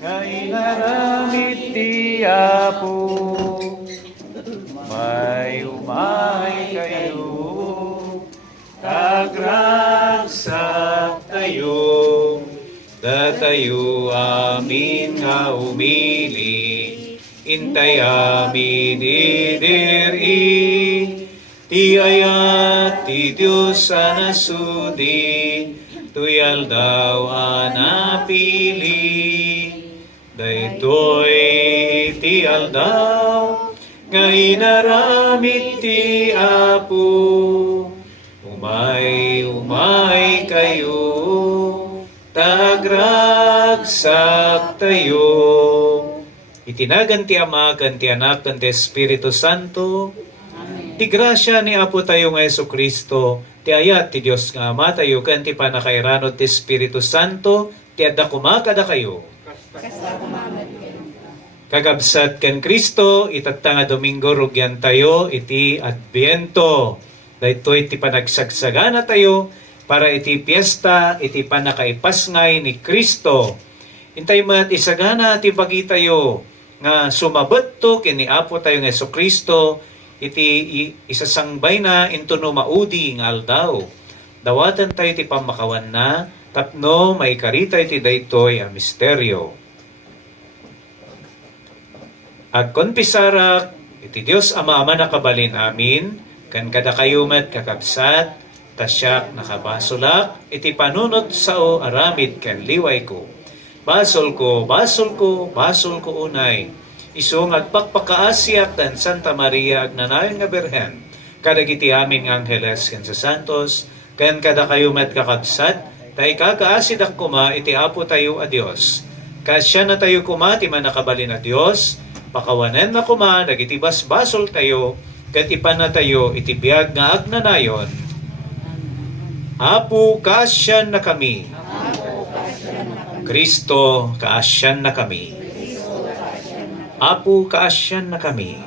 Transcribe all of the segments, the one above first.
nga inaramid ti Apo. May umay kayo, tagragsak tayo, datayo amin nga umili, intay amin idiri, ti ayat ti Diyos anasudi, tuyal daw anapili, daytoy ti aldaw, nga inaramid ti Apo. Umay kayo, tagragsak tayo. Itinagan ti Ama, kan ti Anak, kan ti Espiritu Santo. Amen. Ti grasya ni Apo tayo nga Jesucristo, ti ayat ti Diyos nga Ama tayo, kan ti panakairanod ti Espiritu Santo, ti adda kumakada kayo. Kagabsat ken Kristo, itatta nga Domingo rugyan tayo, iti Adviento. Daytoy iti panagsagsagana tayo, para iti piyesta, iti panakaipasngay ni Kristo. Intay mat isagana iti bagi tayo, nga sumabot to kini Apo tayo nga Jesucristo, iti isasangbay na into no maudi nga aldaw. Dawatan tayo iti pamakawan na, tapno maikarita iti daytoy a misteryo. Agkonpisarak, iti Diyos Ama nakabalin amin, kan kada kayo met kakabsat, tasyak nakabasolak, iti panunot sao aramid ken liway ko. Basol ko unay. Isong agpakpakaasyak dan Santa Maria agnanayon nga Birhen, kadagiti amin nga Angeles ken sa Santos, ken kada kayo met kakabsat, tay kakaasid ak kuma iti Apo tayo a Dios. Kasya na tayo kuma ti manakabalin a Dios, pakawanen na kuma, dagiti basbasol tayo, kat ipan na tayo, iti biyag nga agnanayon. Apo, kaasyan na kami. Kristo, kaasyan na kami. Apo, kaasyan na kami.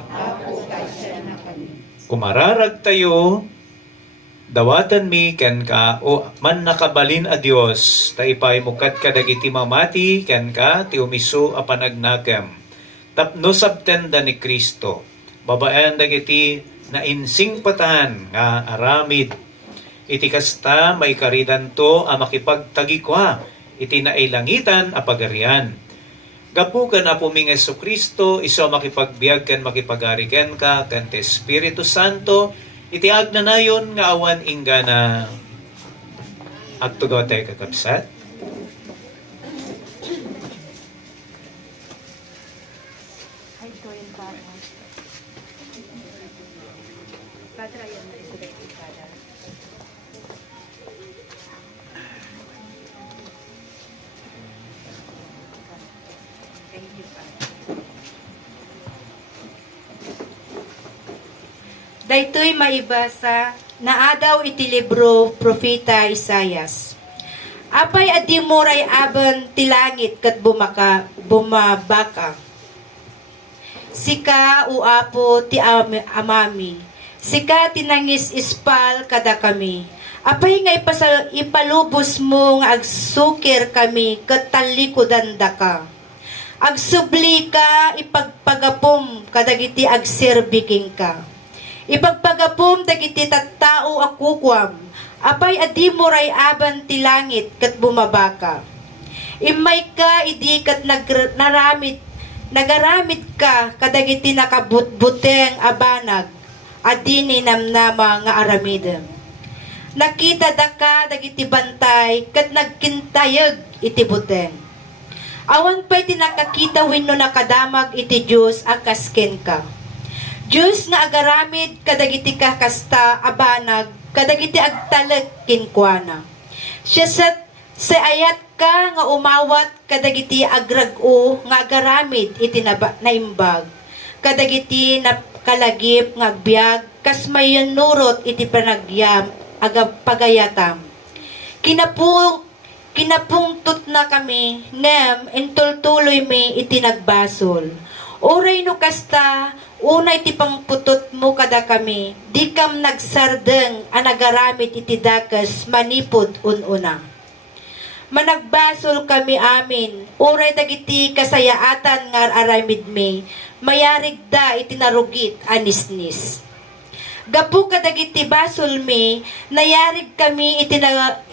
Kumararag tayo, dawatan mi ken ka, o man nakabalin a Dios, taipay mukat ka dagiti mamati, ken ka, ti umiso a panagnagam. Tapno sabtenda ni Kristo, babaen dagiti na insing patahan nga aramid. Iti kasta may karidan to a makipagtagikwa, iti nailangitan a pagarian. Gapukan a puming Jesucristo, iso makipagbiag ken makipagariken ka, ken ti Espiritu Santo, iti agnanayon nga awan inggana. Agtugaw tayo kakabsat. Daytoy maibasa na adaw iti libro Propeta Isayas. Apay adi moray aban ti langit kat bumabaka. Sika o Apo ti amami. Sika tinangis ispal kada kami. Apay nga ipalubos mo nga agsukir kami kat talikodan da ka. Agsubli ka ipagpagapom kadagiti agsirbiking ka. Ipagpagapom dagiti tattao akukwam, apay adi moray aban ti langit kat bumabaka. Imay ka idi kat nagaramid ka kadagiti nakabutbuteng abanag, adi ni namnama nga aramidem. Nakita da ka dagiti bantay kat nagkintayag iti buteng. Awan pa'y tinakakita wenno nakadamag iti Diyos akasken ka. Diyos nga agaramid kadagiti kakasta abanag kadagiti agtalag kinkwana. Siya sa ayat ka nga umawat kadagiti agrago nga agaramid iti naimbag. Kadagiti nakalagip nga agbyag kas mayon nurot iti panagyam pagayatam. Kinapungtot na kami ngem entultuloy mi iti nagbasol. Oray no kasta, unay ti pangputot mo kada kami, di kam nagsardeng anagaramit iti dakas manipod ununa. Managbasol kami amin, uray dagiti kasayaatan nga aramid me, mayarig da itinarugit anisnis. Gapu kadagiti basol me, nayarig kami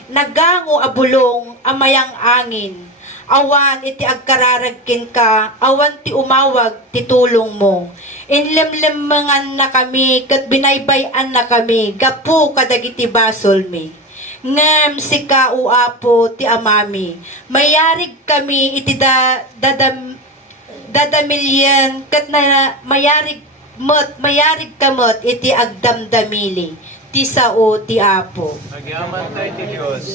nagango abulong amayang angin. Awan iti agkararagkin ka, awan ti umawag ti tulong mo. Inlemlemangan na kami, kat binaybayan na kami, gapu kadagiti basol me. Ngem si ka uapo ti amami, mayarig kami iti dadamilyan, kat na mayarig kamot iti agdamdamili, ti sao ti apo. Agyaman tayo ti Diyos.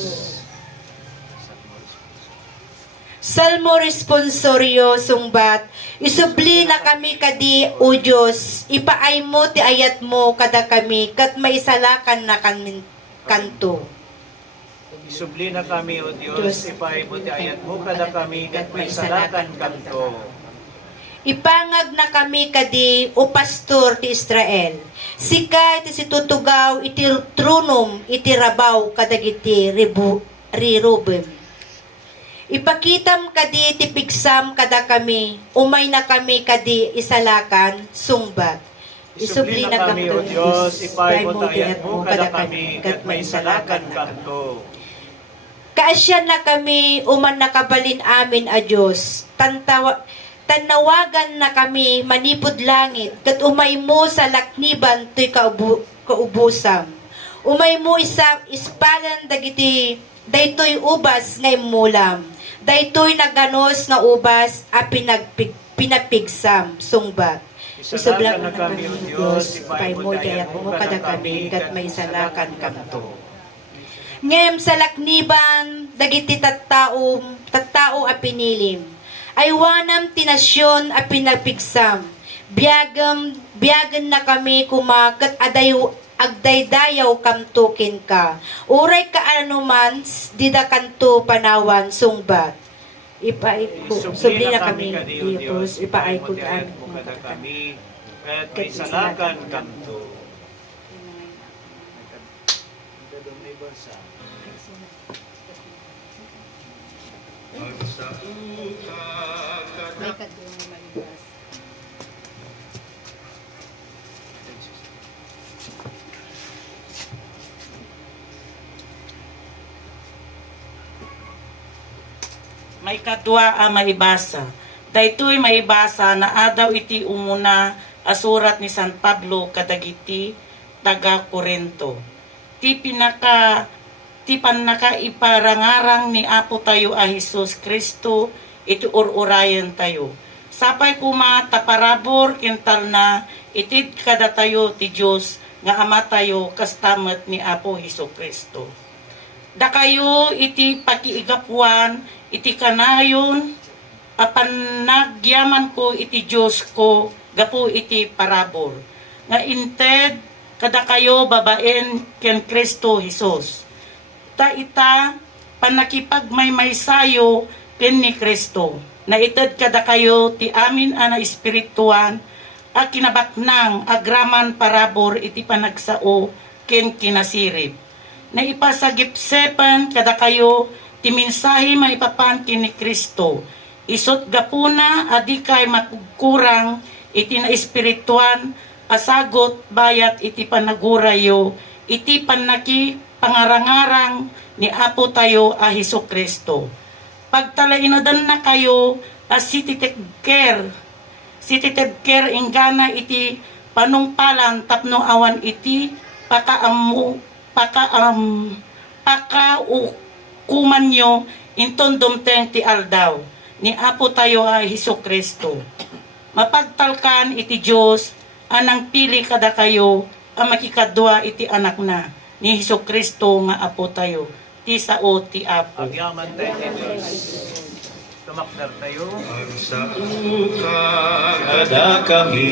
Salmo responsoryo sungbat, isubli na kami kadi o Diyos, ipaay mo ti ayat mo kada kami, kat maisalakan na kanto. Isubli na kami, O Diyos, ipahibo ti ayat mo kada kami, kat may salakan kanto. Ipangag na kami kadi o pastor ti Israel. Sika iti situtugaw iti trunom iti rabaw kadagiti rirubem. Ipakitam kadi ti pigsam kada kami, umay na kami kadi isalakan sungbat. Isubli na kami, O Diyos, ipahibo ti ayat mo kada kami, kat may salakan kanto. Kaasyan na kami, uman nakabalin amin a Diyos. Tanawagan na kami, manipod langit, kat umay mo sa lakniban to'y kaubusam. Umay mo ispalan dagiti, daytoy ubas ngay mulam. Daytoy naganos nga ubas a pinapigsam, sungbat. Isalakan na kami, O Diyos, ipahibo ti ayat mo kada kami, kat may salakan kanto. Ngem sa lakniban, dagiti tattao a pinilim. Ay wanam tinasyon a pinapigsam. Biyagan na kami kumakat agdaydayaw kamtukin ka. Uray ka anuman, dida kanto panawan sungbat. Subli na kami, Diyos, ipaay ko daan kada kami, at may salakan kanto. May kadwa a maibasa. Daytoy maibasa na adaw iti umuna asurat ni San Pablo kadagiti taga Corinto. Ti panaka iparangarang ni Apo tayo a Jesus Kristo iti ururayan tayo. Sapay kuma taparabor kintal na itid kada tayo ti Diyos nga ama tayo kastamet ni Apo Hesus Kristo. Da kayo iti pakiigapuan iti kanayon apan nagyaman ko iti Diyos ko gapu iti parabor nga inted kada kayo babaen ken Kristo Hesus. Ta ita panakipagmaymaysayo ken ni Kristo na ited kada kayo ti amin ana espirituan a kinabaknang agraman parabor iti panagsao ken kinasirib na ipasagipsepan kada kayo ti mensahe maipapan ken ni Kristo isot gapuna adi kay makugkurang iti na espirituan asagot bayat iti panagurayo iti panaki pangarangarang ni Apo tayo a Hesus Kristo. Pagtalainodan na kayo as sititedker ingana iti panungpalan tapno awan iti pakaukuman nyo inton dumteng ti aldaw ni Apo tayo a Hesus Kristo. Mapagtalkan iti Diyos anang pili kada kayo ang makikadwa iti anak na ni Hesus Kristo nga Apo tayo ti sao ti Apo. Agyaman tayo ti Diyos. Tumakdar tayo. Sa kada kami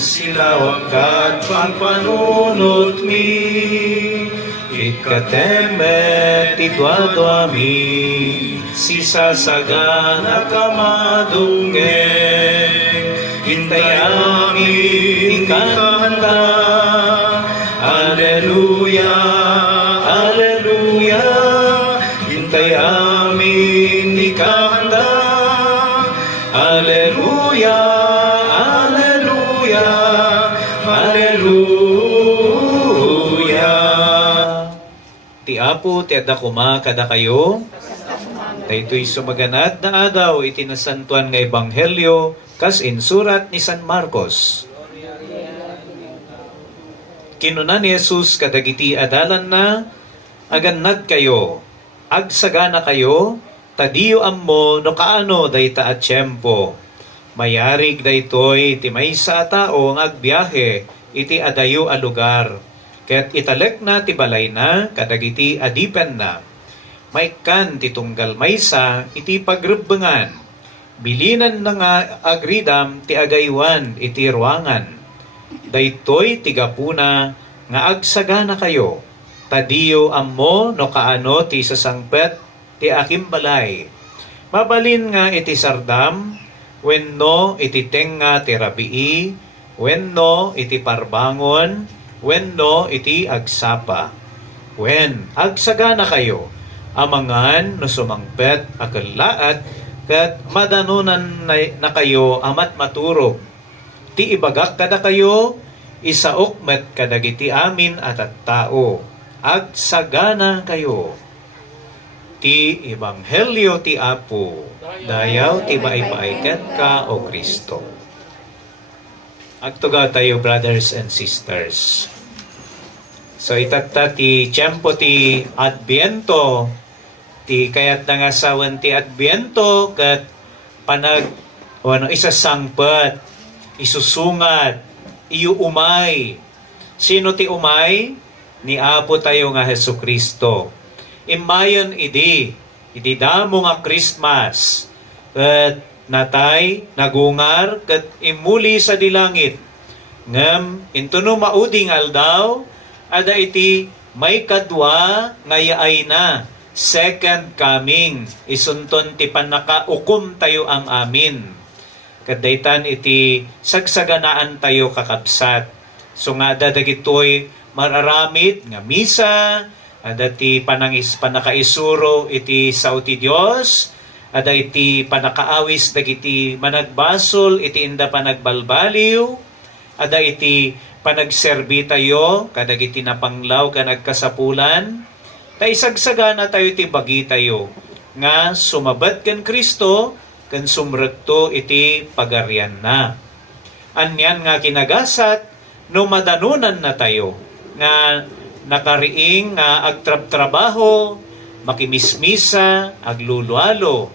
silawang kat pangpanunot mi ikateme ti dwa mi sisasagana kamadunggeng hintayami ikanta Alleluia, Alleluia, hintayami Alleluia, Alleluia, Alleluia. Ti Apo ti adda kuma kada kayo. Daytoy sumaganad na adaw iti nasantuan nga ebanghelyo kas insurat ni San Marcos. Kinuna ni Jesus kadagiti adalan na agannad kayo, agsagana kayo, tadiyo ammo no kaano dayta at tiyempo. Mayarig daytoy ti maysa a tao nga agbiyahe iti adayo a lugar. Ket italek na ti balay na kadagiti adipen na. Maikan ti tunggal maysa iti pagrebbengan. Bilinan na nga agridam ti agaywan iti ruangan. Daytoy ti gapuna nga agsagana kayo. Tadiyo ammo no kaano ti sasangpet ti akim balay. Mabalin nga iti sardam, wenno iti tenga ti rabii, wenno iti parbangon, wenno iti agsapa. Wen agsagana kayo, amangan no sumangpet akalaat, kat madanunan na kayo amat maturog. Ti ibagak kada kayo, isaok met kadagiti amin at tao. Agsagana kayo. Ti Ebanghelyo ti Apo, dayaw ti maipaikat ka o Kristo. Agtuga tayo, brothers and sisters. So itatta ti tiyempo ti Adbiento, ti kayat na nga sawan ti Adbiento, kat panag, isasangpat, isusungat, iyo umay. Sino ti umay? Ni Apo tayo nga Hesu Kristo. Imayon idi damo nga Christmas, kat natay, nagungar, kat imuli sa dilangit. Ngem, intuno mauding aldaw, ada iti may kadwa ngayaay na, second coming, isunton ti panakaukum tayo ang amin. Kadaytan iti sagsaganaan tayo kakabsat. So nga dadagitoy mararamid nga misa, ada ti panakaisuro iti sao ti Dios, ada iti panakaawis dagiti managbasol iti inda panagbalbaliw, ada iti panagserbi tayo kadagiti napanglaw ka nagkasapulan. Taisagsagana tayo iti bagi tayo nga sumabat ken Kristo ken sumrekto iti pagarian na. Anyan nga kinagasat no madanunan na tayo nga nakariing nga agtrab-trabaho, makimismisa, aglulualo.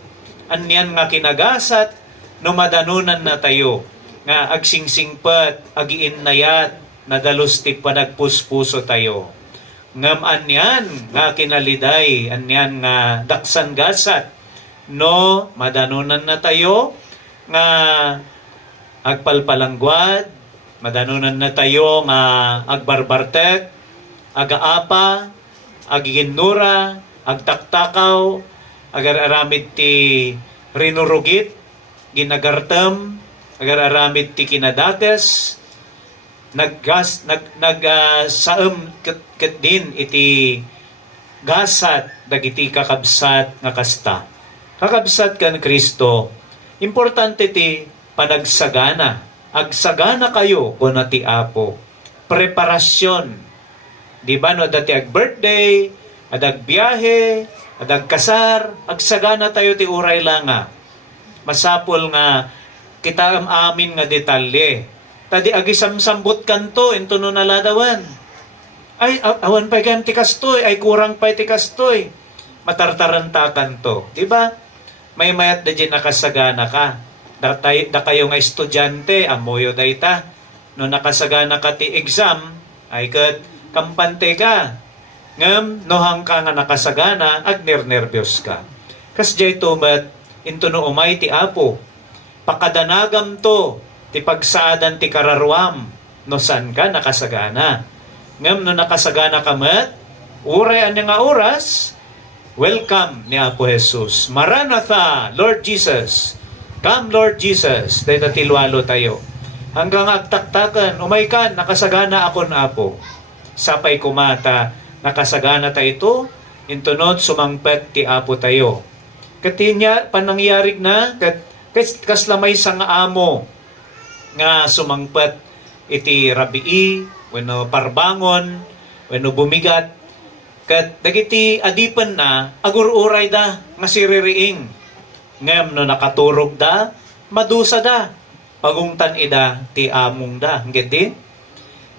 Anyan nga kinagasat no madanunan na tayo nga agsingsingpat, agiinnayat, nadalos ti panagpuspuso tayo. Ngam anyan nga kinaliday, anyan nga daksan gasat, no madanunan na tayo nga agpalpalangguad, madanunan na tayo nga agbarbartek, agaapa, agiginura, agtaktakaw, agararamid ti rinurugit, ginagartem, agararamid ti kinadates, saem ket din iti gasat dagiti kakabsat nga kasta. Kakabsat kan Kristo, importante ti panagsagana. Agsagana kayo kuno ti Apo. Preparasyon. Di ba no dati ag birthday, adag biyahe, adag kasar, agsagana tayo ti uray langa. Masapol nga kita amin nga detalye. Tadi agisamsambot kanto ento no naladawan. Ay awan pa kan ti kastoy, ay kurang pa ti kastoy. Matartaranta kanto, di ba? May mayat da dyan nakasagana ka. Da kayo nga estudyante, amoyo dayta. No nakasagana ka ti exam, ay kat kampante ka. Ngam, nohang ka nga nakasagana, agner-nervyos ka. Kas jay tumat, into no umay ti Apo. Pakadanagam to, ti pagsaadan ti kararwam, no san ka nakasagana. Ngam, no nakasagana ka mat, uray anya nga oras, welcome ni Apo Jesus. Maranatha, Lord Jesus. Come, Lord Jesus. Dahil natilwalo tayo. Hanggang agtaktakan, umay kan, nakasagana akon Apo. Sapay kumata, nakasagana tayo ito, intunod sumangpet ti Apo tayo. Katinya, panangyarig na, Kasla may nga amo nga sumangpet iti rabii, wenno parbangon, wenno bumigat, kat dagiti adipen na agururay da nga siririing. Ngem no nakaturog da, madusa da. Pagungtan ida ti among da. Gedi?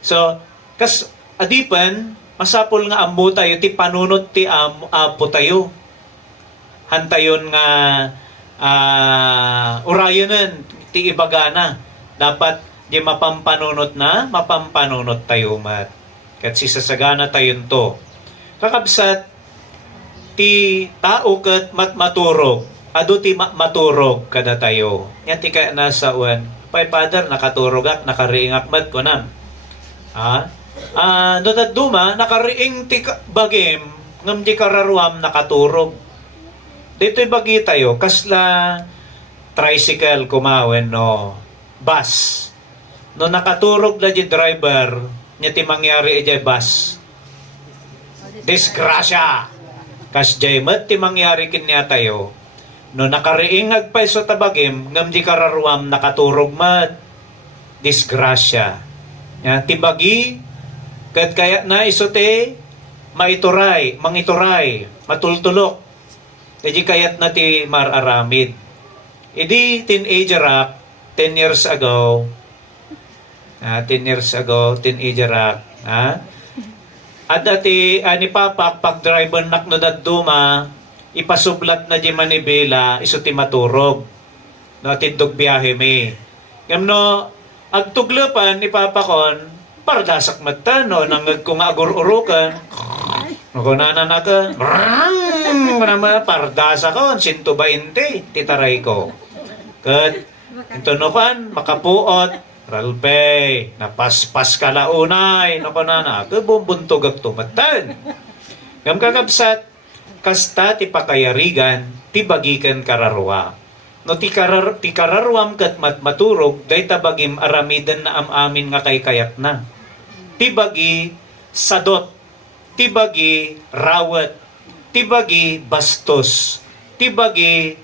So, kas adipen, masapol nga ambo tayo ti panunot ti apo tayo. Hantayon nga urayanen ti ibagana. Dapat di mapampanunot tayo mat. Kat sisasagana tayon to. Kakabsat, ti tao kat maturog. Ado ti maturog kada tayo. Yan ti kaya nasa uwan. Pay Father, nakaturog nakariingak mat ko nam. Nunad duma, nakariing ti bagim, ngam di kararuam nakaturog. Dito'y bagi tayo, kasla tricycle kumawen no bus. No nakaturog na di driver, niya ti mangyari ijay bus. Disgrasya! Kas jay mat ti mangyari kinya tayo. No nakariing agpay so tabagim, ngam di kararuam nakaturog mat. Disgrasya. Yan, ti bagi, kat kaya na isote, mangituray, matultulok. Jadi kayat na ti mararamid. Idi teenager 10 years ago, teenager at dati ni Papa, pag driver nak no duma, ipasublat na di manibela, iso ti maturog. No, tindog biyahe mi. Ngam no, agtuglapan ni Papa kon, pardasak mata, no, nangag kong agur-urukan. Nakunanan ka, pardasa kon, 120, titaray ko. Kat, ito no kan, makapuot, ralpay, napaspas ka launay, nakunana, bumbunto agtumatan. Ngam kakabsat, kasta ti pakayarigan, ti bagikan kararwa. No ti kararuam kat maturog, day tabagim aramidan na amin nga kay kayat na. Ti bagi sadot, ti bagi rawat, ti bagi bastos, ti bagi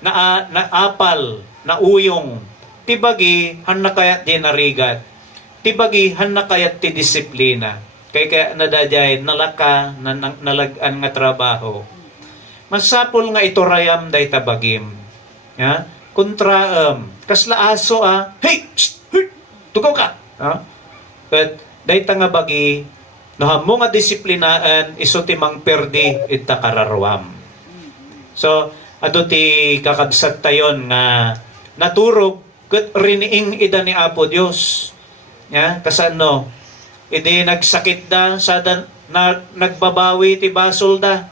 naapal, nauyong, ti bagi han nakayat di narigat, ti bagi han nakayat ti disiplina. Kaya nadajay nalaka, nalagan nga trabaho. Masapol nga itorayam day tabagim. Ya? Kontraam. Kasla aso hey! Tugaw ka! But day nga bagi, no hamo nga disiplinaan, iso timang perdi ita kararwam. So, ado ti kakabsat tayon nga naturog, kat riniing ida ni Apo Diyos. Ya? Kasano? Idi nagsakit da, sada nagbabawi ti basol da.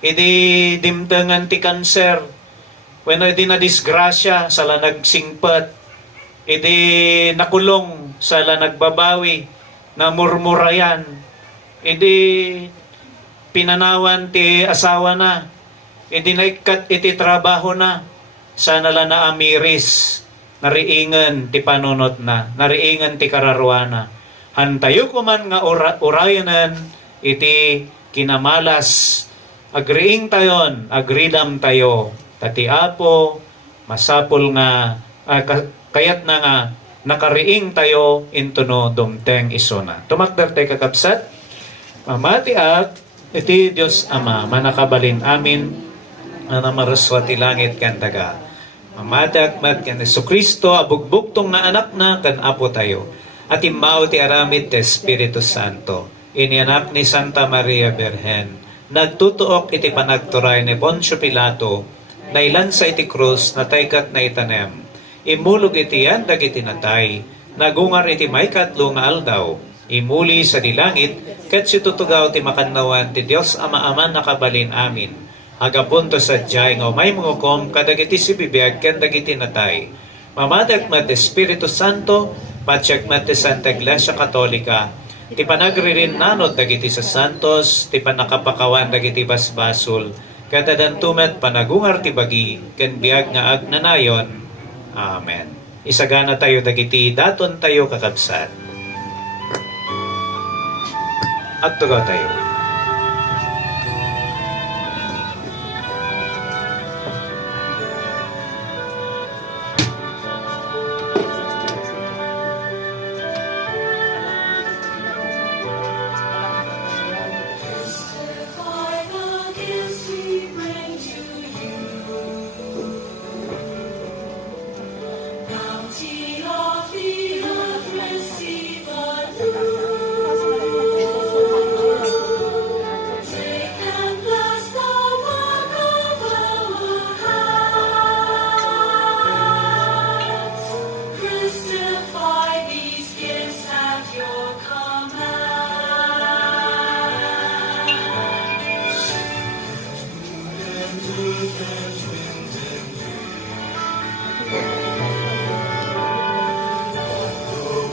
Idi dimtengan ti kanser. When idi na disgrasya, sala nagsingpat. Idi nakulong, sala nagbabawi, na murmurayan. Idi pinanawan ti asawa na. Idi naikat iti trabaho na. Sana la na amiris. Nariingan ti panunot na, nariingan ti kararwana. Hantayo ko man nga urayanan, iti kinamalas, agriing tayon, agridam tayo, tati Apo, masapol nga, kayat na nga, nakariing tayo, intuno dumteng isona. Tumakder tayo kakabsat, mamatiak, iti Diyos Ama, manakabalin amin, na namaraswati langit kandaga. Mamadak mat kan Jesucristo abugbugtong na anak na kan Apo tayo. At imao ti aramid ti Espiritu Santo. Inianak ni Santa Maria Virgen. Nagtutuok iti panagturay ni Poncio Pilato. Nailan sa iti krus na taykat na itanem. Imulog iti yan dagiti natay. Nagungar iti may katlo nga aldaw. Imuli sa dilangit. Kat si tutugaw ti makannawan ti Diyos Ama-aman nakabalin amin. Agapunto sa diyay nga may mungukom kadagiti si bibiyag ken dagiti natay. Mamadag mat Espiritu Santo, patsyag mat Santa Iglesia Katolika, ti panagririn nanod dagiti sa santos, ti panakapakawan dagiti basbasol, kadadantumet panagungar ti bagi, ken biag nga agnanayon. Amen. Isagana tayo dagiti daton tayo kakabsat. At tugaw tayo.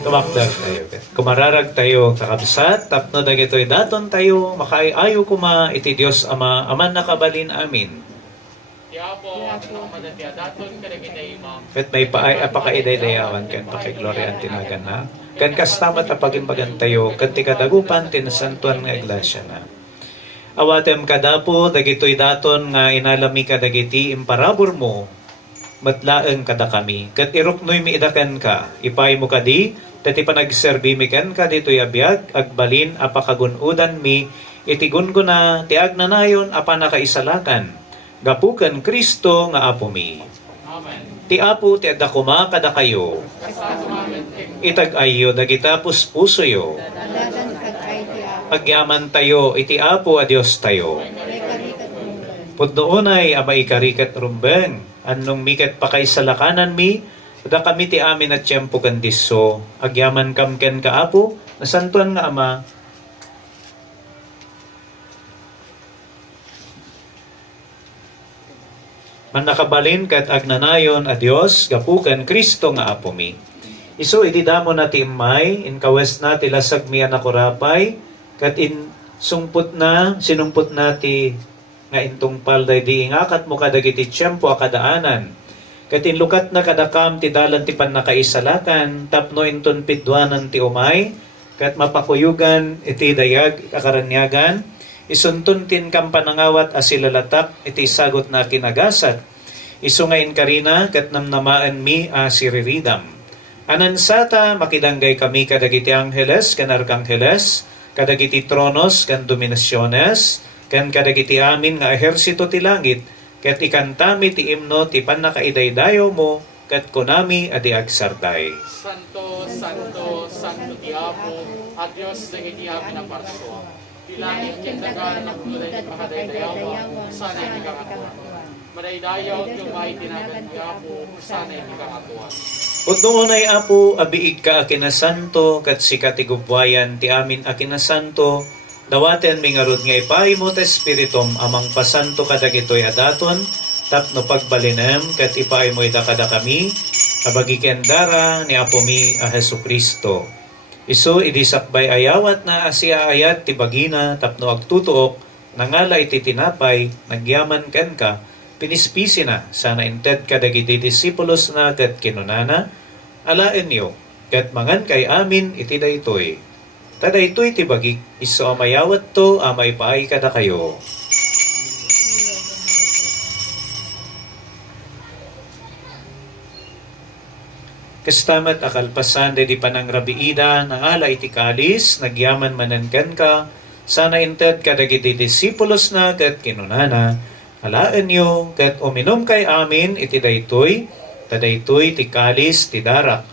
Tumakdag tayo. Kumararag tayo kakabsat, tapno dagitoy daton tayo, makaayo kuma iti Dios Ama, aman nakabalin amin. Kat may paay apakaiday dayawan kan pakiglory ang tinagan na. Kan kastamat apagimbagan tayo, kan tikadagupan tinasantuan nga iglesia na. Awatem kadapo, dagitoy daton nga inalami ka dagiti imparabor mo, matlaeng kada kami. Kat iruknoy mi idakan ka, ipay mo kadi, dati panagserbi mi kan ka dito'y abiyag, agbalin apakagunudan mi, itigun ko na, tiag na nayon, apa nakaisalakan. Gapukan Kristo nga apo mi. Ti apo ti adakuma kada kayo. Itag ayo dagita puspuso yo. Pagyaman tayo iti apo a Dios tayo. Pudnoonay amay karikat rumbeng. Anong mikat pa kay salakanan mi. Da kami ti amin at tiyempo kandiso. Agyaman kam ken ka apo. Nasantuan nga ama. Man nakabalin kat agnanayon a Dios gapukan Kristo nga apo mi. Isu ididamo na ti imay in kawes na ti lasag mi anakurapay kat in sungput na sinumput na ti nga intong palday di ingakat mo kadagiti tiyempo a kadaanan. Kat in lukat na kadakam ti dalan ti pannakaisalakan tapno inton pidwanan ti umay kat mapakuyugan iti dayag akaranyagan. Isuntun tin kam panangawat asilalatap iti sagot na kinagasat. Isu ngayon karina kat namnamaan mi siriridam. Anansata makidanggay kami kadagiti angheles kan arkangheles, kadagiti tronos kan dominasyones, kan kadagiti amin nga ehersito ti langit, kat ikantami ti imno ti pannakaidaydayo mo, kat kunami adi agsartay. Santo, Santo, Santo ti Apo, at Diyos ng iti amin ang parso. Bilangin kong dagan ng kulay ni pakadaydayaw, sana iti kakatuan. Madaydayaw yung may tinagan ti Apo, sana iti kakatuan. Udnoonay apo, abiig ka akinasanto, kat si katigubwayan ti amin akinasanto, dawaten mingarod nga ipay mo ta espiritum amang pasanto kadagitoy adaton, tapno pagbalinem, kat ipay mo idakada kami, abagiken dara ni apo mi a Hesu Kristo. Isu idisakbay ayawat na asya ayat ti bagina tapno agtutuok nangala iti tinapay nagyaman ken ka pinispisi na sana inted kadagiti disipulos na ket kinunana alaen yo ket mangan kay amin iti daytoy tadaytoy ti bagik isu amayawat to amay paay kada kayo. Kastamat akalpasan di panangrabiida nang ala iti kalis, nagyaman manankan ka, sana inted kadagiti disipulos na kat kinunana, alaan nyo kat uminom kay amin iti daytoy, tadaytoy ti kalis ti darak,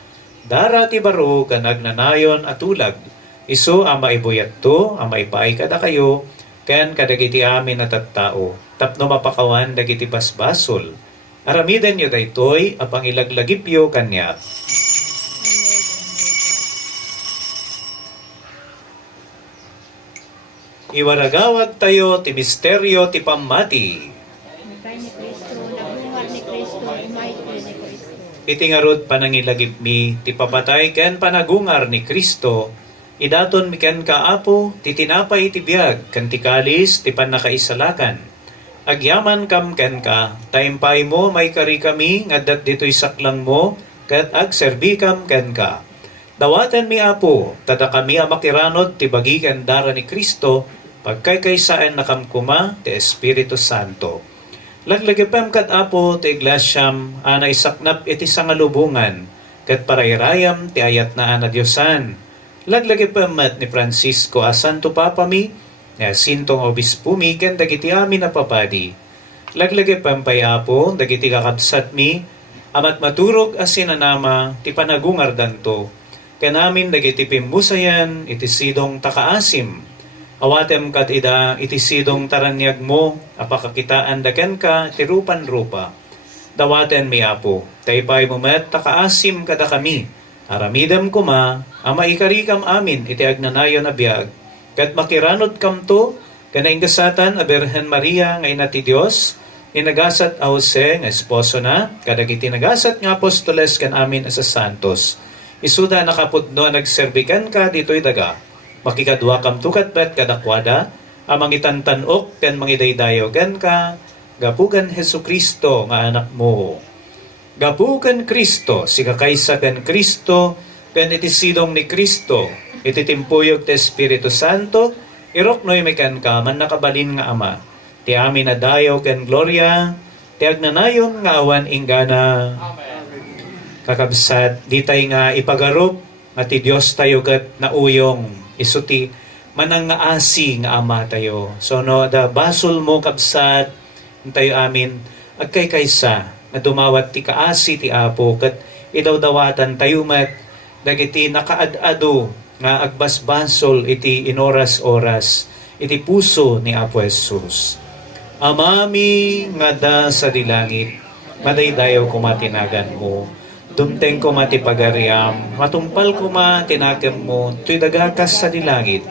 dara ti baro kan agnanayon atulag, isu ama ibuyat to, ama ipaay kada kayo, ken kadagiti amin at tattao, tapno mapakawan dagiti basbasol, aramiden nyo daytoy, apang ilaglagipyo kanya. Iwaragawag tayo ti misteryo ti pamati. Kay ni Kristo, nagbungar ni Kristo, umayto ni Kristo. Iti ngarod panangilagip mi, ti papatay ken panagungar ni Kristo, idaton mi ken kaapo, ti tinapay ti biag, ken ti kalis, ti pannakaisalakan. Agyaman kam ken ka, taimpay mo may kari kami, ngadat dito'y saklang mo, ket agserbi kam ken ka. Dawaten mi apo, tada kami amakiranod ti bagi ken dara ni Kristo, pagkaykaysaan na kamkuma ti Espiritu Santo. Laglagipem kat apo ti iglesyam ana isaknap iti sangalubungan kat parayrayam ti ayat na ana Diosan. Laglagipem met ni Francisco a Santo Papa mi, ni Asintong Obispo mi ken dagiti amin na papadi. Laglagipem pay apo dagiti kakabsat mi amat maturog a sinanama ti panagungar danto. Kanamin dagiti pimbusayan iti sidong takaasim. Awatem kat ida iti sidong taranyag mo, apakakitaan daken ka, tirupan rupa. Dawaten mi apo, taypay mo met takaasim kada kami. Aramidam kuma, ama ikarikam amin, iti agnanayon na biyag. Kat makiranod kam to, kanaingasatan a Birhen Maria ngay na ti Diyos, inagasat a Jose nga esposo na, kadagiti nagasat nga apostoles kan amin asa santos. Isuda nakapudno nagserbikan ka dito'y daga. Makikadwa kam tukat bet kadakwada, amang itantanok ken mangidaydayogan ka, gapugan Hesu Kristo nga anak mo. Gapugan Kristo, siga kaysa ken Kristo, ken iti sidong ni Kristo, iti timpuyog ti Espiritu Santo, irok noy mekan ka man nakabalin nga ama. Ti amin na dayo ken gloria, ti agnanayon nga awan inggana. Amen. Kakabsat, di tayo nga ipagarup, nga ti Diyos tayo gat nauyong, isuti, manang nga asi nga ama tayo. So no, da basol mo kabsat, tayo amin, agkay kaysa, nga dumawat ti kaasi ti apo, kat idawdawatan tayo mat, dagiti nakaad-ado, nga agbasbasol iti inoras-oras, iti puso ni Apo Jesus. Amami nga da sa dilangit, madaydayaw kumatinagan mo, dumteng ko matipagariam, matumpal ko matinagam mo, tuy dagakas sa dilangit.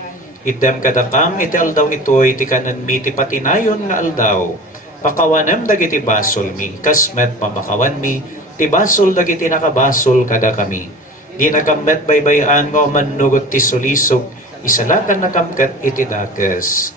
Iddam kadakam, iti aldaw ito'y ti kanan mi, ti patinayon nga aldaw. Pakawanam dagiti basol mi, kasmet pamakawan mi, ti basol dagiti nakabasol kada kami. Di nakamet baybayan nga manugot ti sulisog, isalakan nakamkat iti dakas.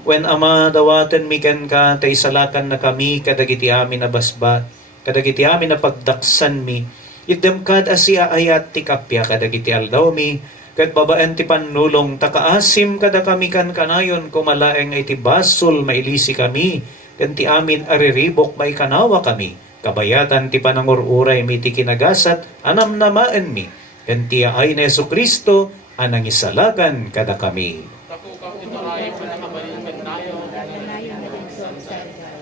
When ama dawatan mi ken ka, tay isalakan na kami, kadagiti amin na basbat, kadagiti amin na pagdaksan mi, iddem kad asya ayat ti kapya kadagiti aldaw mi, ket babaan ti panulong takaasim kada kami kan kanayon kumalaeng iti basol mailisi kami, ken ti amin ariribok may kanawa kami, kabayatan ti panangururay mi ti kinagasat, anam namaan mi, ken ti ay ni Jesu Kristo, anang isalagan kada kami. Dako kang itaay panakabalin ken nayo.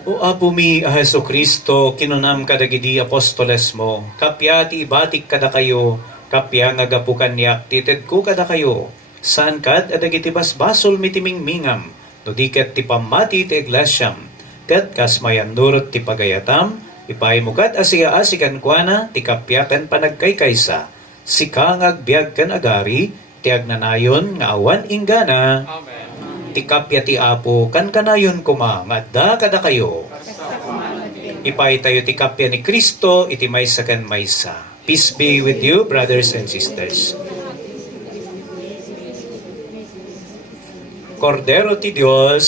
O Apo mi a Hesu Kristo, kinunam kadagidi apostoles mo, kapya ti ibatik kada kayo, kapya nga gapukan niyak, tited ko kada kayo, saan kad adagiti basbasol mitimingmingam, no diket ti pamati ti iglesyam, ket kasmayan nurot ti pagayatam, ipay mo kat asikan kuana, ti kapya ken panagkaykaysa, sikang agbiag ken agari, ti agnanayon nga awan inggana, Amen. ti kapya ti Apo, kan kanayon kuma, ngadda kada kayo. Ipay tayo ti kapya ni Kristo, iti maysa ken maysa. Peace be with you, brothers and sisters. Kordero ti Dios,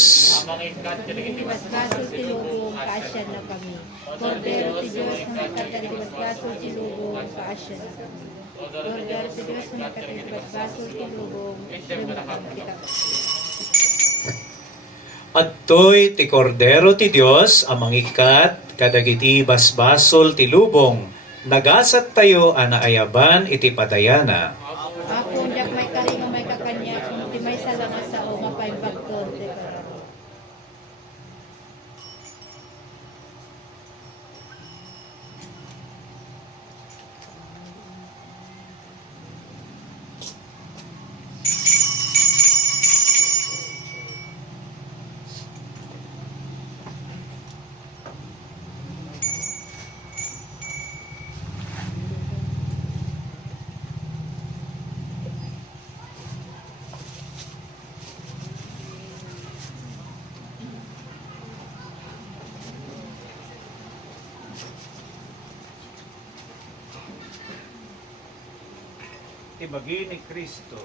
Amang ikat kadagiti Basbaso ti lubong, kaasyan na kami. Kordero ti Diyos, na katagiti basbaso ti lubong, kaasyan na kami. Kordero ti Diyos, na katagiti basbaso ti lubong, kita adtoy ti Kordero ti Dios, amang ikat, kadagiti basbasol ti lubong, nagasat tayo anaayaban iti padayana. Ako, ndak may karinga may kakanya, di may salanga sa o, mapay bagton, di kararo. Ibagi ni Kristo.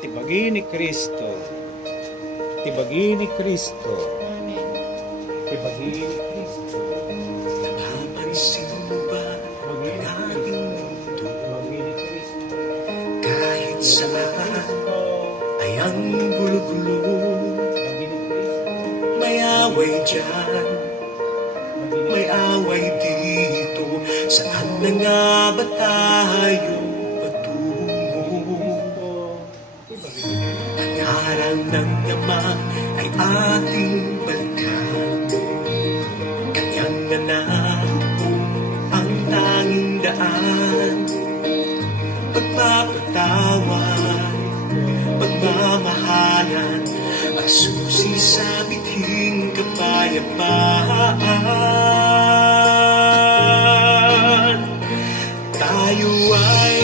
Tibagi ni Kristo. Tibagi ni Kristo. Tibagi ni Kristo. Napapansin mo ba ang ating mundo? Tibagi ni Kristo. Kahit saan ay ang gulo-gulo, Tibagi ni Kristo. may away dyan, may away dito. Saan na nga ba tayo patungo? Ang harang ng Ama ay ating balikan. Kanyang anak ang tanging daan. Pagpapatawad, pagmamahalan, ang susi sa bithing kapayapaan. Tayo ay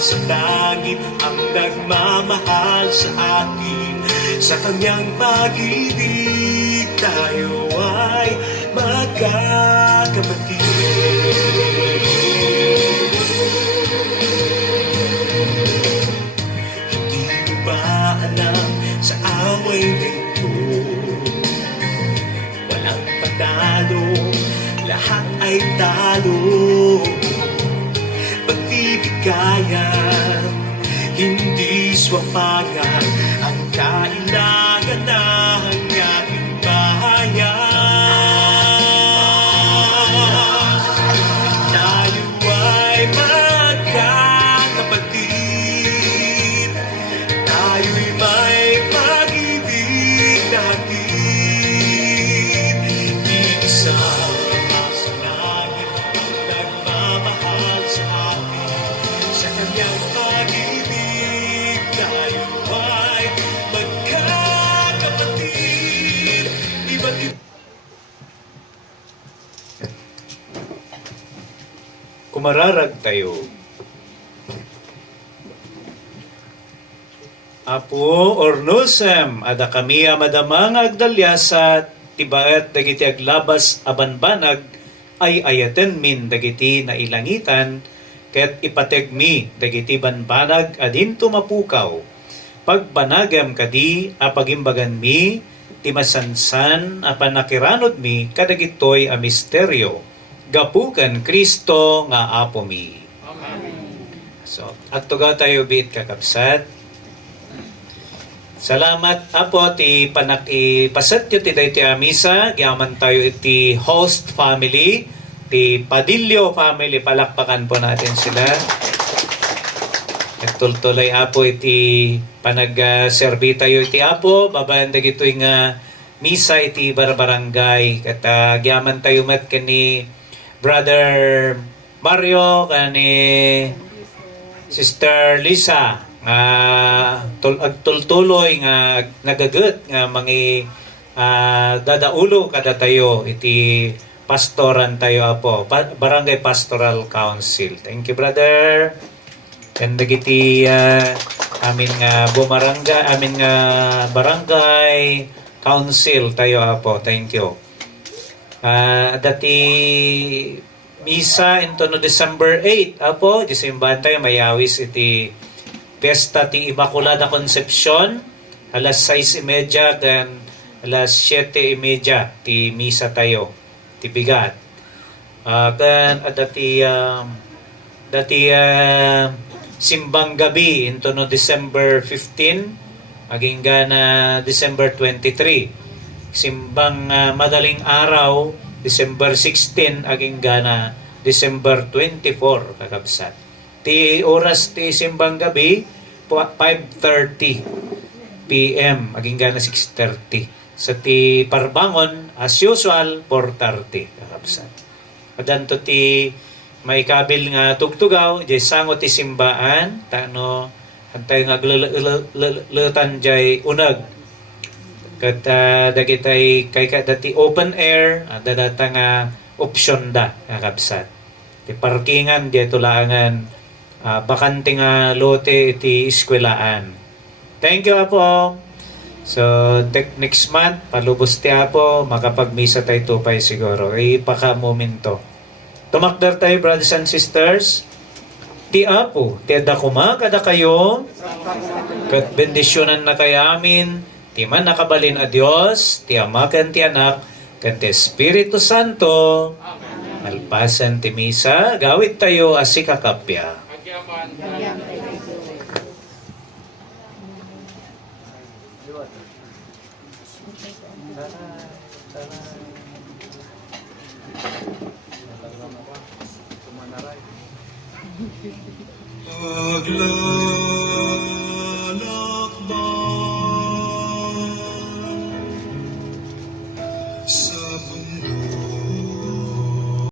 nasa langit ang nagmamahal sa atin. Sa kanyang pag-ibig tayo ay magkakapatid. Hindi mo ba alam sa away nito? Walang panalo, lahat ay talo. Pagbibigayan, hindi swapagan ang kailangan ng ating bayan. Tayo ay magkakapatid, tayo'y may pag-ibig na hatid. Iisa sa langit ang nagmamahal sa atin. Sa kanyang pag-ibig tayo ay magkakapatid. Iba't iba. Kumararag tayo. Apo ornusem ada kami madamang agdalyasat tibaet dagiti aglabas abanbanag ay ayaten min dagiti nailangitan ket ipateg mi dagiti banbanag adin tumapukaw pagbanagam kadi apagimbagan mi ti masansan a panakiranod mi kadagitoy a misteryo gapukan Kristo nga apo mi. So, agtugaw tayo biit kakabsat. Salamat apo ti panakipasat yu ti dayti a misa. Giyaman tayo iti host family, ti Padillo family. Palakpakan po natin sila. At tultuloy apo iti panag-serbi tayo iti apo. Babayan dagitoy nga misa iti barbarangay. Kat giyaman tayo mat kani Brother Mario kani Sister Lisa nga agtultuloy nga nagagut nga mangi dadaulo kada tayo iti pastoran tayo apo Barangay Pastoral Council. Thank you brother. And dagiti amin nga bumarangay amin nga barangay council tayo apo. Thank you. Dati misa into no December 8 apo Disimbahan tayo mayawis iti Pesta ti Immaculada Concepcion alas 6:30 dan alas 7:30 ti misa tayo ti bigat kan dati simbang gabi into no December 15 aging gana December 23 simbang madaling araw December 16 aging gana December 24 kakabsat. Ti oras ti simbang gabi 5:30 PM aging gana 6:30. Sa ti parbangon as usual 4:30 kakabsat. Adanto ti may kabil nga tugtugaw jay sango ti simbaan tano antay nga lutan jay unag. Kat dagitay kay dati open air dadata nga option da kakabsat. Ti parkingan di tulangan bakante nga lote iti eskwelaan. Thank you apo. So next month palubos ti apo makapagmisa tayo tupay siguro. Ipaka momento. Tumakder tayo brothers and sisters. Ti apo ti adakuma kada kayo kat bendisyonan na kay amin. Ti man nakabalin a Dios, ti Ama ken ti Anak, ken ti Espiritu Santo. Malpasan ti misa, gawit tayo asikakapya. Agyaman. Paglalang